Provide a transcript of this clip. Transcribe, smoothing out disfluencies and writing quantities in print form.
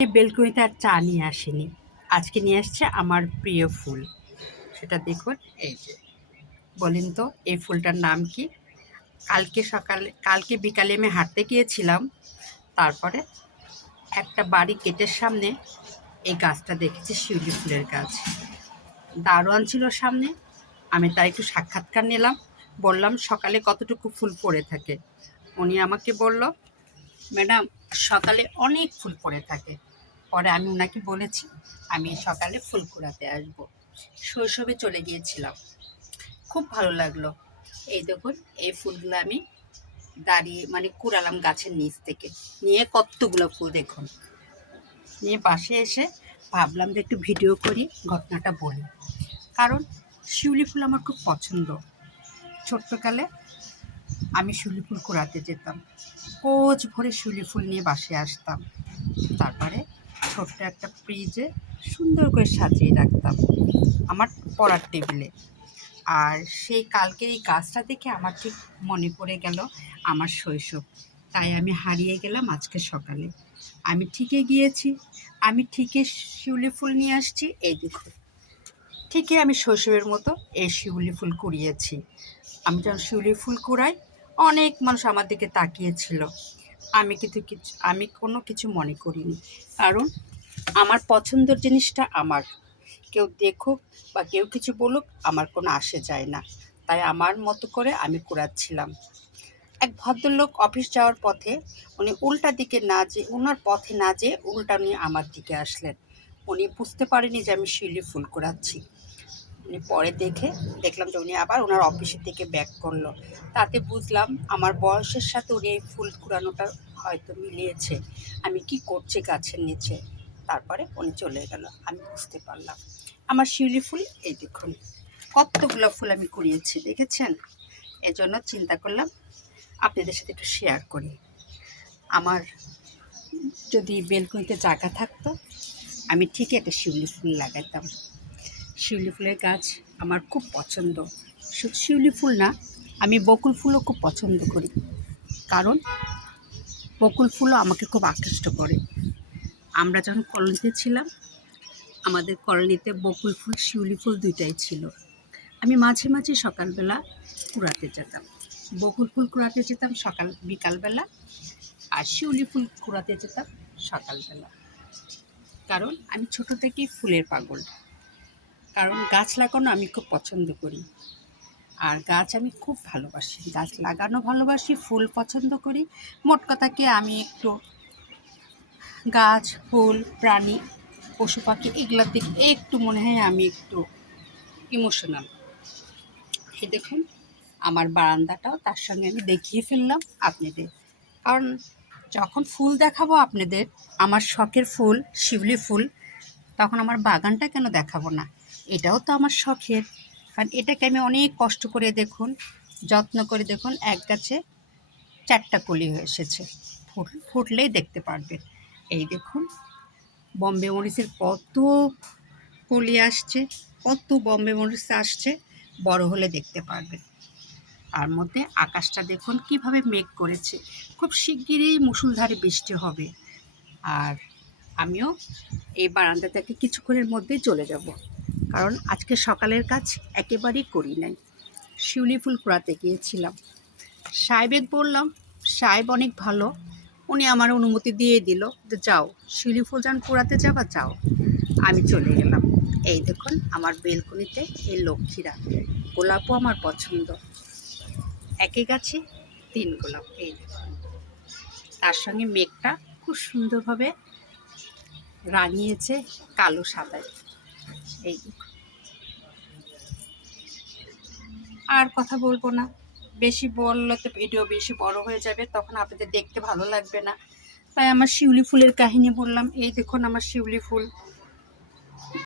এই বেলকনিতে আর চা নিয়ে আসিনি। আজকে নিয়ে আসছে আমার প্রিয় ফুল। সেটা দেখুন, এই যে। বলেন তো এই ফুলটার নাম কি? কালকে বিকালে আমি হাঁটতে গিয়েছিলাম। তারপরে একটা বাড়ি গেটের সামনে এই গাছটা দেখেছি, শিউলি ফুলের গাছ। দারোয়ান ছিল সামনে। আমি তার একটু সাক্ষাৎকার নিলাম। বললাম সকালে কতটুকু ফুল পড়ে থাকে। উনি আমাকে বলল, ম্যাডাম, সকালে অনেক ফুল পড়ে থাকে। পরে আমি ওনাকে বলেছি আমি সকালে ফুল কুড়াতে আসবো। শৈশবে চলে গিয়েছিলাম, খুব ভালো লাগলো। এই দেখুন, এই ফুলগুলো আমি দাঁড়িয়ে কুড়ালাম গাছের নিচ থেকে। নিয়ে কতগুলো ফুল দেখুন। নিয়ে পাশে এসে ভাবলাম যে একটু ভিডিও করি, ঘটনাটা বলি। কারণ শিউলি ফুল আমার খুব পছন্দ। ছোট্টকালে আমি শিউলি ফুল কুড়াতে যেতাম। কোচ ভরে শিউলি ফুল নিয়ে বাসায় আসতাম। তারপরে ছোট্ট একটা ফ্রিজে সুন্দর করে সাজিয়ে রাখতাম আমার পড়ার টেবিলে। আর সেই কালকের এই গাছটা দেখে আমার ঠিক মনে পড়ে গেল আমার শৈশব। তাই আমি হারিয়ে গেলাম আজকে সকালে। আমি ঠিকই গিয়েছি, আমি ঠিকই শিউলি ফুল নিয়ে আসছি। এই দেখুন, ঠিকই আমি শৈশবের মতো এই শিউলি ফুল কুড়িয়েছি। আমি যখন শিউলি ফুল কুড়াই, অনেক মানুষ আমার দিকে তাকিয়েছিল। আমি কোনো কিছু মনে করিনি। কারণ আমার পছন্দের জিনিসটা আমার। কেউ দেখুক বা কেউ কিছু বলুক, আমার কোনো আসে যায় না। তাই আমার মতো করে আমি কুড়াচ্ছিলাম। এক ভদ্রলোক অফিস যাওয়ার পথে, উনি উল্টা দিকে না যেয়ে, ওনার পথে না যেয়ে উল্টা নিয়ে আমার দিকে আসলেন। উনি বুঝতে পারেনি যে আমি শিউলি ফুল কুড়াচ্ছি। উনি পরে দেখলাম যে উনি আবার ওনার অফিসের দিকে ব্যাক করলো। তাতে বুঝলাম আমার বয়সের সাথে উনি এই ফুল কুড়ানোটা হয়তো মিলিয়েছে। আমি কি করছি গাছের নিচে। তারপরে উনি চলে গেল, আমি বুঝতে পারলাম। আমার শিউলি ফুল এই দেখুন, কতগুলো ফুল আমি কুড়িয়েছি, দেখেছেন? এজন্য চিন্তা করলাম আপনাদের সাথে একটু শেয়ার করি। আমার যদি বেলকনিতে জায়গা থাকতো, আমি ঠিকই একটা শিউলি ফুল লাগাতাম। শিউলি ফুলের গাছ আমার খুব পছন্দ। শুধু শিউলি ফুল না, আমি বকুল ফুলও খুব পছন্দ করি। কারণ বকুল ফুলও আমাকে খুব আকৃষ্ট করে। আমরা যখন কলোনিতে ছিলাম, আমাদের কলোনিতে বকুল ফুল, শিউলি ফুল দুইটাই ছিল। আমি মাঝে মাঝে সকালবেলা কুড়াতে যেতাম। বকুল ফুল কুড়াতে যেতাম বিকালবেলা, আর শিউলি ফুল কুড়াতে যেতাম সকালবেলা। কারণ আমি ছোট থেকেই ফুলের পাগল। কারণ গাছ লাগানো আমি খুব পছন্দ করি। আর গাছ আমি খুব ভালোবাসি, গাছ লাগানো ভালোবাসি, ফুল পছন্দ করি। মোট কথা কি, আমি একটু গাছ, ফুল, প্রাণী, পশু পাখি এগুলোর দিকে একটু মনে হয় আমি একটু ইমোশনাল। এই দেখুন, আমার বারান্দাটাও তার সঙ্গে আমি দেখিয়ে ফেললাম আপনাদের। কারণ যখন ফুল দেখাবো আপনাদের, আমার শখের ফুল শিউলি ফুল, তখন আমার বাগানটা কেন দেখাবো না? এটাও তো আমার শখের। কারণ এটাকে আমি অনেক কষ্ট করে, দেখুন, যত্ন করে, দেখুন, এক গাছে 4টা কলি হয়ে এসেছে। ফুটলেই দেখতে পারবেন। এই দেখুন, বম্বে মরিচের কত কলি আসছে, কত বম্বে মরিচ আসছে, বড় হলে দেখতে পারবেন। তার মধ্যে আকাশটা দেখুন কিভাবে মেঘ করেছে। খুব শিগগিরই মুষলধারে বৃষ্টি হবে। আর আমিও এই বারান্দা থেকে কিছুক্ষণের মধ্যেই চলে যাব। কারণ আজকে সকালের কাজ একেবারেই করি নাই। শিউলি ফুল কুড়াতে গিয়েছিলাম। সাহেবের বললাম, সাহেব অনেক ভালো, উনি আমার অনুমতি দিয়ে দিল যে যাও, শিউলি ফুল যখন কুড়াতে যাবা যাও। আমি চলে গেলাম। এই দেখুন, আমার বেলকনিতে এই লক্ষ্মীরা, গোলাপও আমার পছন্দ। একই গাছে 3 গোলাপ, এই দেখুন। তার সঙ্গে মেঘটা খুব সুন্দরভাবে রাঙিয়েছে কালো সাদায়। এই দেখুন, আর কথা বলবো না। বেশি বললে তো ভিডিও বেশি বড় হয়ে যাবে, তখন আপনাদের দেখতে ভালো লাগবে না। তাই আমার শিউলি ফুলের কাহিনী বললাম। এই দেখুন আমার শিউলি ফুল।